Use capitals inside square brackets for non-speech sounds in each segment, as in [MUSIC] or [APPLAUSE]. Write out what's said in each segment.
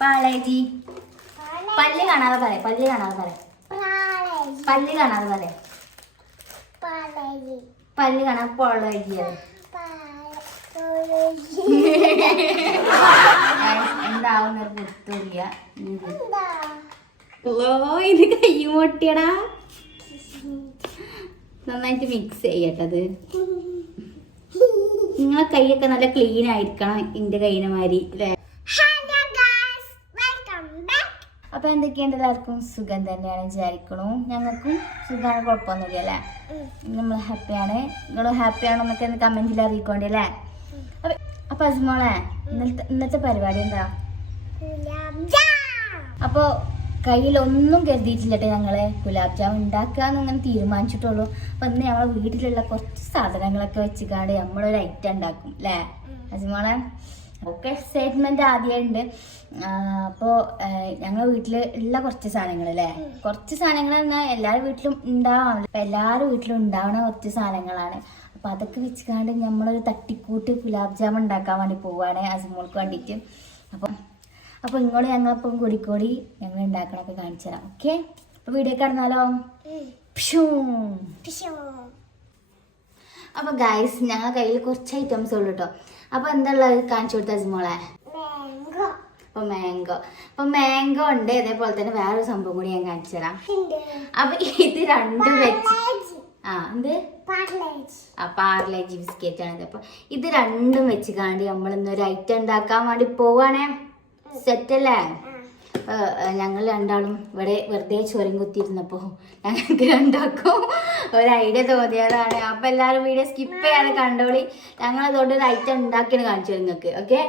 പാളേജി പല്ല് കാണാതെ പറയാം പല്ല് കാണാതെ പറയാം. പല്ല് കാണാതെ പറയാം. പല്ല് കാണാൻ പൊളേജി എന്താവുന്ന ഒരു ഇത് നന്നായിട്ട് മിക്സ് ചെയ്യട്ടത്. [LAUGHS] നിങ്ങളെ കൈയൊക്കെ നല്ല ക്ലീൻ ആയിരിക്കണം എന്റെ കൈനെ മാതിരി അല്ലേ അപ്പൊ എന്തൊക്കെയുണ്ട്? എല്ലാവർക്കും സുഖം തന്നെയാണ് വിചാരിക്കണു. ഞങ്ങൾക്കും സുഖമാണ് കുഴപ്പമൊന്നുമില്ല അല്ലേ? നമ്മൾ ഹാപ്പിയാണ്. നിങ്ങൾ ഹാപ്പിയാണോ എന്നൊക്കെ ഒന്ന് കമന്റിൽ അറിയിക്കോണ്ടേ അല്ലേ? അപ്പൊ അജ്മോളെ ഇന്നത്തെ ഇന്നത്തെ പരിപാടി എന്താ? അപ്പൊ കയ്യിൽ ഒന്നും കരുതിയിട്ടില്ലട്ടെ ഞങ്ങൾ. ഗുലാബ് ജാമുൻ ഉണ്ടാക്കാന്ന് അങ്ങനെ തീരുമാനിച്ചിട്ടുള്ളൂ. അപ്പൊ ഇന്ന് ഞങ്ങളെ വീട്ടിലുള്ള കുറച്ച് സാധനങ്ങളൊക്കെ വെച്ചിക്കാണ്ട് നമ്മളൊരു ഐറ്റം ഉണ്ടാക്കും അല്ലേ? അസ്മോളെ ഒക്കെ എക്സൈറ്റ്മെന്റ് ആദ്യമുണ്ട് അപ്പോൾ ഞങ്ങൾ വീട്ടിൽ ഉള്ള കുറച്ച് സാധനങ്ങൾ അല്ലേ കുറച്ച് സാധനങ്ങൾ പറഞ്ഞാൽ എല്ലാവരുടെ വീട്ടിലും ഉണ്ടാവാം അപ്പൊ എല്ലാവരുടെ വീട്ടിലും ഉണ്ടാവണ കുറച്ച് സാധനങ്ങളാണ് അപ്പൊ അതൊക്കെ വെച്ചുകൊണ്ട് നമ്മളൊരു തട്ടിക്കൂട്ട് ഗുലാബ് ജാമുൻ ഉണ്ടാക്കാൻ വേണ്ടി പോവാണ് അസുമോൾക്ക് വേണ്ടിയിട്ട് അപ്പം അപ്പോൾ ഇങ്ങോട്ട് ഞങ്ങളപ്പം കൂടിക്കൂടി ഞങ്ങൾ ഉണ്ടാക്കണൊക്കെ കാണിച്ചു തരാം. ഓക്കെ? അപ്പോൾ വീഡിയോ കടന്നാലോ? അപ്പോൾ ഗായ്സ് ഞങ്ങളുടെ കയ്യിൽ കുറച്ച് ഐറ്റംസ് ഉള്ളു കേട്ടോ അപ്പോൾ എന്താ ഉള്ളത് കാണിച്ചു കൊടുത്ത അജ്മോളെ അപ്പോൾ മാംഗോ. അപ്പോൾ മാംഗോ ഉണ്ട് അതേപോലെ തന്നെ വേറൊരു സംഭവം കൂടി ഞാൻ കാണിച്ചു തരാം. അപ്പോൾ ഇത് രണ്ടും വെച്ച് ആ എന്ത്? ആ പാർലേജി ബിസ്ക്കറ്റ് ആണ് അപ്പൊ ഇത് രണ്ടും വെച്ച് കാണ്ടി നമ്മൾ ഇന്നൊരു ഐറ്റം ഉണ്ടാക്കാൻ വേണ്ടി പോവാണേ. സെറ്റ് അല്ലേ? ഞങ്ങൾ രണ്ടാളും ഇവിടെ വെറുതെ ചോരം കുത്തിയിരുന്നപ്പോ ഞങ്ങൾക്ക് രണ്ടാക്കും ഒരു ഐഡിയ തോന്നിയതാണ്. അപ്പൊ എല്ലാവരും വീഡിയോ സ്കിപ്പ് ചെയ്യാതെ കണ്ടോളി. ഞങ്ങൾ അതുകൊണ്ട് ഒരു ഐറ്റം ഉണ്ടാക്കിയാണ് കാണിച്ചു നിങ്ങൾക്ക് ഓക്കെ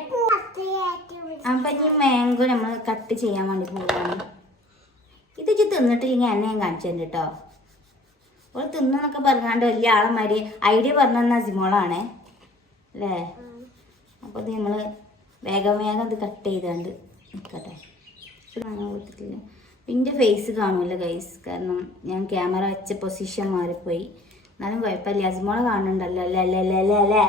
അപ്പൊ ഈ മാംഗോ നമ്മൾ കട്ട് ചെയ്യാൻ വേണ്ടി പോവാണ് ഇത് ഇജ്ജ് തിന്നിട്ടില്ലെങ്കിൽ എന്നെ ഞാൻ കാണിച്ചു തരും കേട്ടോ ഓൾ തിന്നൊക്കെ പറഞ്ഞാണ്ട് വലിയ ആളന്മാര് ഐഡിയ പറഞ്ഞു തന്ന സിമോളാണ് അല്ലേ? അപ്പോൾ ഇത് നമ്മൾ വേഗം വേഗം ഇത് കട്ട് ചെയ്താണ്ട് നിൽക്കട്ടെ ഇത് കാണാൻ കൊടുത്തിട്ടില്ല എന്റെ ഫേസ് കാണൂല ഗൈസ് കാരണം ഞാൻ ക്യാമറ വെച്ച പൊസിഷൻ മാറിപ്പോയി. എന്നാലും കുഴപ്പമില്ല. അസ്മോളെ കാണുന്നുണ്ടല്ലോ. അല്ലേ അല്ലേ അല്ലേ അല്ലേ അല്ലേ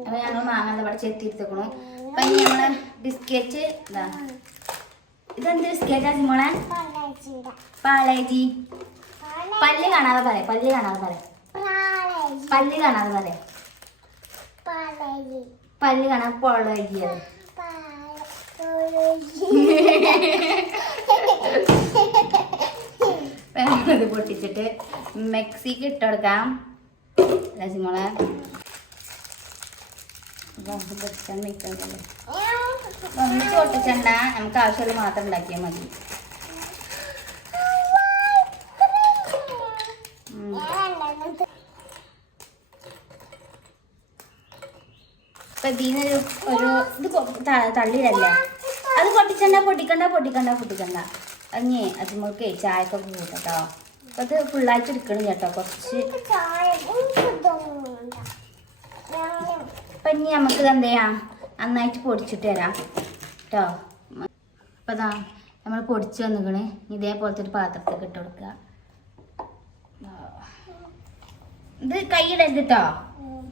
അപ്പൊ ഞങ്ങൾ മാങ്ങ ഇവിടെ ചെത്തിയെടുത്തേക്കണു അപ്പൊ ഇനി ഞങ്ങൾ ബിസ്ക്കറ്റ് ഇതാ. ഇതെന്ത് ബിസ്ക്കറ്റാ സിമോളെ പാളേജി പല്ല് കാണാതെ പറയാം പല്ല് കാണാതെ പറയാം. പല്ല് കാണാതെ അതുപോലെ പല്ല് കാണാൻ പൊളകിയത് ഇത് പൊട്ടിച്ചിട്ട് മെക്സിക്ക് ഇട്ട് കൊടുക്കാം. ഇട്ടുകൊടുക്കാം പൊട്ടിച്ചാൽ സിമോളെ ഒന്നിച്ച് പൊട്ടിച്ചണ്ട നമുക്ക് ആവശ്യമുള്ള മാത്രം ഉണ്ടാക്കിയാൽ മതി ഉം. ഇപ്പൊ ഇതിനൊരു ഒരു തള്ളിയിടല്ലേ അത് പൊട്ടിച്ചണ്ട പൊട്ടിക്കണ്ട പൊട്ടിക്കണ്ട പൊട്ടിക്കണ്ട. അങ്ങേ അതുമൊക്കെ ചായക്കൊക്കെ കൂട്ടോ അത് ഫുള്ളായിട്ട് എടുക്കണം കേട്ടോ കുറച്ച്. അപ്പൊ ഇനി നമുക്ക് എന്ത് ചെയ്യാം? നന്നായിട്ട് പൊടിച്ചിട്ട് തരാം. കേട്ടോ? അപ്പൊ ഇതാ നമ്മൾ പൊടിച്ച് വന്നിക്കണ്. ഇതേപോലത്തെ ഒരു പാത്രത്തിൽ ഇട്ട് കൊടുക്കുക. ഇത് കൈയിടരുത് കേട്ടോ.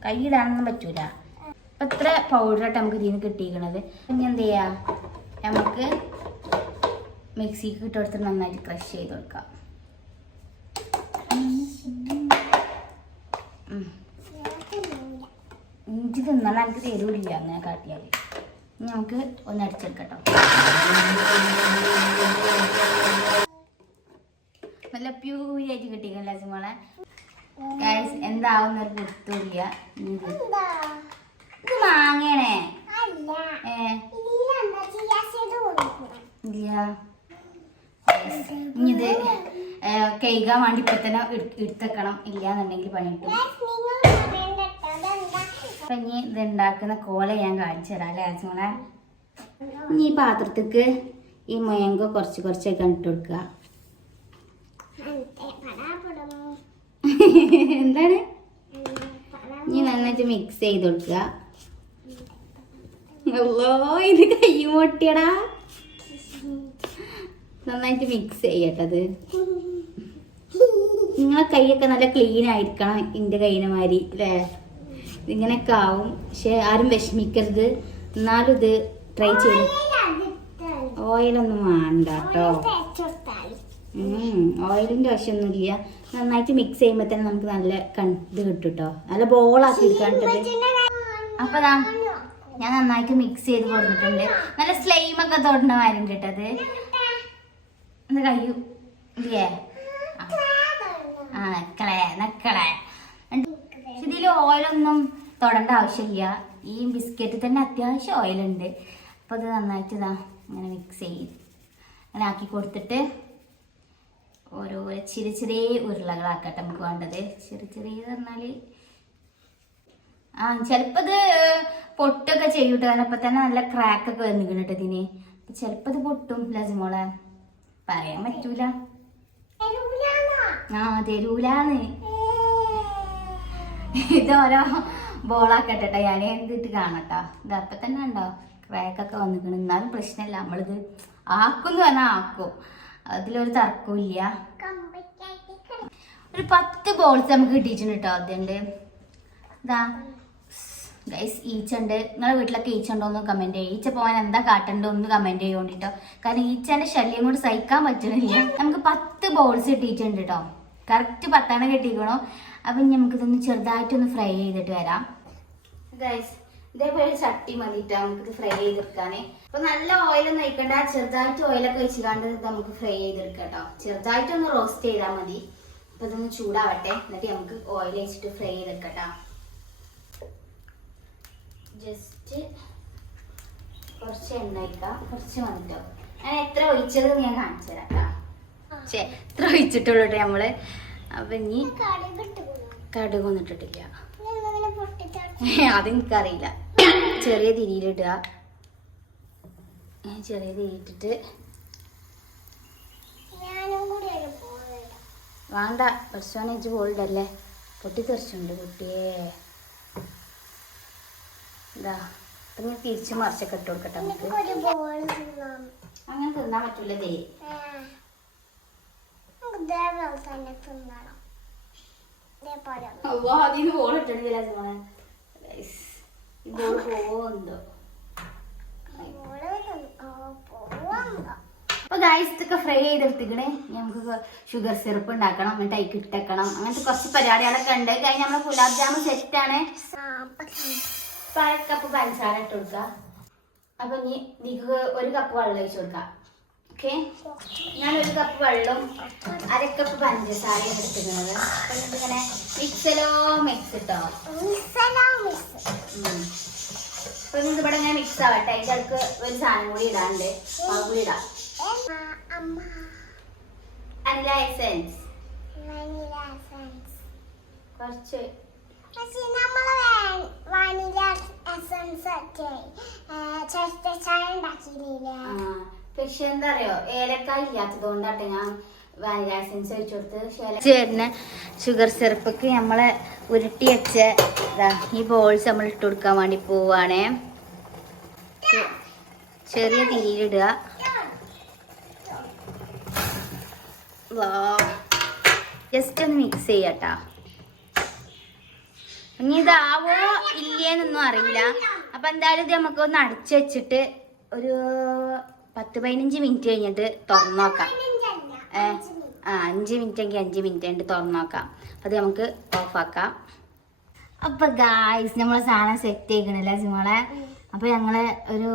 കൈയിടാനൊന്നും പറ്റൂല. അപ്പൊ ഇത്ര പൗഡറായിട്ട് നമുക്ക് ഇതിൽ നിന്ന് കിട്ടിയിരിക്കണത്. ഇനി എന്ത് ചെയ്യാം? നമുക്ക് മിക്സിക്ക് ഇട്ട് കൊടുത്ത് നന്നായിട്ട് ക്രഷ് ചെയ്ത് കൊടുക്കാം. ഇഞ്ചി തിന്നാൽ എനിക്ക് തരൂല്ല അങ്ങനെ കാട്ടിയാൽ. നമുക്ക് ഒന്ന് അടിച്ചെടുക്കട്ടോ. നല്ല പ്യൂരായിട്ട് കിട്ടിയില്ല സിമോളെ ഗൈസ് എന്താവുന്ന ഒരു പുത്തൂല്ല ഇത് ഇത് മാങ്ങണേ ഏ ഇല്ല Guys, ഇനി ഇത് ഏ, കഴുകാൻ വേണ്ടി ഇപ്പൊ തന്നെ എടു- എടുത്തേക്കണം. ഇല്ലാന്നുണ്ടെങ്കിൽ പണി കിട്ടും അപ്പൊ ഇനി ഇത് ഉണ്ടാക്കുന്ന കോല ഞാൻ കാണിച്ചു തരാം അല്ലേ മോളെ ഇനി ഈ പാത്രത്തേക്ക് ഈ മുയങ്ക കുറച്ച് കുറച്ചൊക്കെ ഇട്ട് കൊടുക്കുക. [LAUGHS] എന്താണ്? ഇനി നന്നായിട്ട് മിക്സ് ചെയ്ത് കൊടുക്കുക. അല്ലോ ഇത് കൈ മുട്ടിയടാ നന്നായിട്ട് മിക്സ് ചെയ്യട്ടത്. നിങ്ങളെ കൈയൊക്കെ നല്ല ക്ലീൻ ആയിരിക്കണം എന്റെ കൈയിനെ മാതിരി അല്ലേ ഇങ്ങനെയൊക്കെ ആവും. പക്ഷെ ആരും വിഷമിക്കരുത്. എന്നാലും ഇത് ട്രൈ ചെയ്ത് ഓയിലൊന്നും വേണ്ട കേട്ടോ ഓയിലിന്റെ ആവശ്യമൊന്നുമില്ല. നന്നായിട്ട് മിക്സ് ചെയ്യുമ്പോൾ തന്നെ നമുക്ക് നല്ല കണ്ട് കിട്ടും കേട്ടോ നല്ല ബോളാക്കി എടുക്കാണ്ടിട്ട് അപ്പോൾ ഞാൻ നന്നായിട്ട് മിക്സ് ചെയ്ത് കൊടുത്തിട്ടുണ്ട്. നല്ല സ്ലൈമൊക്കെ തൊടണ മാരുണ്ട് കേട്ടത് ഒന്ന് കഴിയൂ ഇല്ലേ. ആ ഓയിലൊന്നും തൊടേണ്ട ആവശ്യമില്ല. ഈ ബിസ്ക്കറ്റിൽ തന്നെ അത്യാവശ്യം ഓയിലുണ്ട്. അപ്പോൾ അത് നന്നായിട്ട് ഇതാ ഇങ്ങനെ മിക്സ് ചെയ്യും അങ്ങനെ ആക്കി കൊടുത്തിട്ട് ഓരോ ചെറിയ ചെറിയ ഉരുളകളാക്കട്ടെ നമുക്ക് വേണ്ടത്. ചെറിയ ചെറിയ പറഞ്ഞാൽ ആ ചിലപ്പോൾ ഇത് പൊട്ടൊക്കെ ചെയ്യൂട്ടോ. കാരണം തന്നെ നല്ല ക്രാക്കൊക്കെ വന്നിട്ടുണ്ട് ഇതിന്. ചിലപ്പോൾ ഇത് പൊട്ടും ലജ്മോളെ പറയാൻ പറ്റൂല. ആ തരൂലാന്ന്. ഇതോരോ ബോളാക്കട്ടെ ട്ടോ. ഞാൻ എന്തിട്ട് കാണട്ടോ. ഇത് അപ്പം തന്നെ ഉണ്ടോ? ക്രാക്കൊക്കെ വന്നിക്കണം. എന്നാലും പ്രശ്നമില്ല. നമ്മളിത് ആക്കുന്ന് പറഞ്ഞാൽ ആക്കും. അതിലൊരു തർക്കവും ഇല്ല. ഒരു പത്ത് ബോൾസ് നമുക്ക് കിട്ടിയിട്ടുണ്ട് കേട്ടോ അതുണ്ട് ഇതാ. ഗൈസ് ഈച്ച ഉണ്ട് നിങ്ങളുടെ വീട്ടിലൊക്കെ ഈച്ച ഉണ്ടോ എന്ന് കമന്റ് ചെയ്യുക ഈച്ച പോകാൻ എന്താ കാട്ടണ്ടോ ഒന്ന് കമന്റ് ചെയ്യോണ്ടിട്ടോ കാരണം ഈച്ചന്റെ ശല്യം കൊണ്ട് സഹിക്കാൻ പറ്റണില്ല. നമുക്ക് പത്ത് ബോൾസ് കിട്ടിയിട്ടുണ്ട് കേട്ടോ. കറക്റ്റ് പത്താണ് കെട്ടിക്കണോ. അപ്പം നമുക്കിതൊന്ന് ചെറുതായിട്ടൊന്ന് ഫ്രൈ ചെയ്തിട്ട് വരാം. ഗൈസ് ഇതേപോലെ ചട്ടി മതിയിട്ടാ നമുക്കിത് ഫ്രൈ ചെയ്തെടുക്കാനേ. അപ്പൊ നല്ല ഓയിലൊന്നും ഒഴിക്കണ്ട ചെറുതായിട്ട് ഓയിലൊക്കെ വെച്ചിക്കാണ്ട് നമുക്ക് ഫ്രൈ ചെയ്തെടുക്കാം കേട്ടോ ചെറുതായിട്ടൊന്ന് റോസ്റ്റ് ചെയ്താൽ മതി. അപ്പൊ ഇതൊന്ന് ചൂടാവട്ടെ എന്നിട്ട് നമുക്ക് ഓയിൽ വെച്ചിട്ട് ഫ്രൈ ചെയ്തെടുക്കാം ജസ്റ്റ് കുറച്ച് എണ്ണ ഒഴിക്കാം. കുറച്ച് മതിട്ടോ. ഞാൻ എത്ര ഒഴിച്ചത് ഞാൻ കാണിച്ചു തരാം കേട്ടോ ഇത്ര ഒഴിച്ചിട്ടുള്ളൂ കേട്ടോ നമ്മൾ അപ്പൊ ഇനി കടുക് ഇട്ടിട്ടില്ല [LAUGHS] അതെനിക്കറിയില്ല. ചെറിയ തിരിയിലിടുക. ചെറിയ തിരിയിട്ടിട്ട് വേണ്ട. പെർസോണേജ് ബോൾഡല്ലേ പൊട്ടിത്തെറിച്ചുണ്ട് കുട്ടിയെ. ഇതാ അപ്പൊ ഞാൻ തിരിച്ച് മറിച്ചൊക്കെ ഇട്ട് കൊടുക്കട്ടെ നമുക്ക്. അങ്ങനെ തിന്നാൻ പറ്റൂല ദേ അവ്വാ, അതിന് ബോൾ ഇട്ടിട്ടില്ല മോളെ ബോൾ പോവോ എന്തോ അപ്പൊ ഗൈസ് ഇതൊക്കെ ഫ്രൈ ചെയ്തെടുത്തിക്കണേ. നമുക്ക് ഷുഗർ സിറപ്പ് ഉണ്ടാക്കണം എന്നിട്ട് അതിക്ക് ഇട്ടേക്കണം. അങ്ങനത്തെ കുറച്ച് പരിപാടികളൊക്കെ ഉണ്ട്. കഴിഞ്ഞ് നമ്മളെ ഗുലാബ് ജാമു സെറ്റ് ആണ്. ഇപ്പൊ അര കപ്പ് പഞ്ചസാര ഇട്ട് കൊടുക്കുക അപ്പൊ ഇനി ഇതിക്ക് ഒരു കപ്പ് വെള്ളം ഒഴിച്ച് കൊടുക്കാം. ഓക്കെ. ഞാൻ ഒരു കപ്പ് വെള്ളം അര കപ്പ് പഞ്ചസാര എടുത്തിരുന്നത് ഇങ്ങനെ മിക്സലോ മിക്സ് ഇട്ടോ. അപ്പൊ നിങ്ങൾക്ക് ഇവിടെ ഞാൻ മിക്സ് ആവട്ടെ. അതിന്റെ അടുക്ക് ഒരു സാധനം കൂടി ഇടാണ്ട് കൂടി ഇടാം. അനില എസെൻസ് കുറച്ച്. പക്ഷെ നമ്മൾ വാനില എസൻസ് ഒക്കെ ചെറുത്ത ചായ ഉണ്ടാക്കിയില്ലേ? പക്ഷെ എന്താ അറിയോ ഏലക്കായ ഞാൻ വാനില എസൻസ് കൊടുത്ത് ചേരുന്ന ഷുഗർ സിറപ്പൊക്കെ നമ്മളെ ഉരുട്ടി വെച്ച ഈ ബോൾസ് നമ്മൾ ഇട്ട് കൊടുക്കാൻ വേണ്ടി പോവാണേ. ചെറിയ തീരിടുക ജസ്റ്റ് ഒന്ന് മിക്സ് ചെയ്യട്ടാ. ഇനി ഇതാവോ ഇല്ലേന്നൊന്നും അറിയില്ല. അപ്പൊ എന്തായാലും ഇത് നമുക്ക് ഒന്ന് അടിച്ചു വെച്ചിട്ട് ഒരു പത്ത് പതിനഞ്ച് മിനിറ്റ് കഴിഞ്ഞിട്ട് തുറന്നു നോക്കാം ഏ ആ അഞ്ച് മിനിറ്റ് എങ്കിൽ അഞ്ച് മിനിറ്റ് കഴിഞ്ഞിട്ട് തുറന്നു നോക്കാം അത് നമുക്ക് ഓഫാക്കാം അപ്പൊ ഗായ്സ് നമ്മളെ സാധനം സെറ്റ് ചെയ്യണല്ലേ സിമോളെ? അപ്പൊ ഞങ്ങൾ ഒരു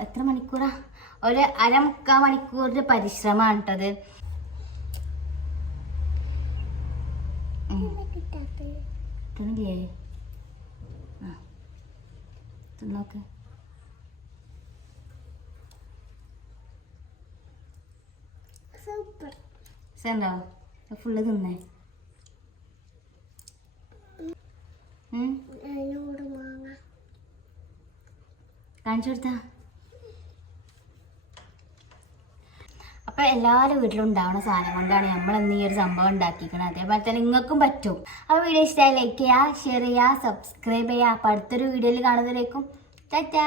എത്ര മണിക്കൂറാ? ഒരു അരമുക്കാ മണിക്കൂറിന്റെ പരിശ്രമമാണ് കേട്ടത് കിട്ടണില്ലേ? ആ. തിന്നോക്ക് സൂപ്പർ. സെന്തോ ഫുള്ള് തിന്നേ. കാണിച്ചു കൊടുത്താ. അപ്പൊ എല്ലാവരും വീട്ടിലും ഉണ്ടാവുന്ന സാധനം കൊണ്ടാണ് നമ്മൾ ഇന്ന് ഈ ഒരു സംഭവം ഉണ്ടാക്കിയിരിക്കുന്നത് അതേപോലെ തന്നെ നിങ്ങൾക്കും പറ്റും. അപ്പോൾ വീഡിയോ ഇഷ്ടമായി ലൈക്ക് ചെയ്യുക ഷെയർ ചെയ്യുക സബ്സ്ക്രൈബ് ചെയ്യുക. അപ്പോൾ അടുത്തൊരു വീഡിയോയിൽ കാണുന്നതിലേക്കും ടാറ്റാ.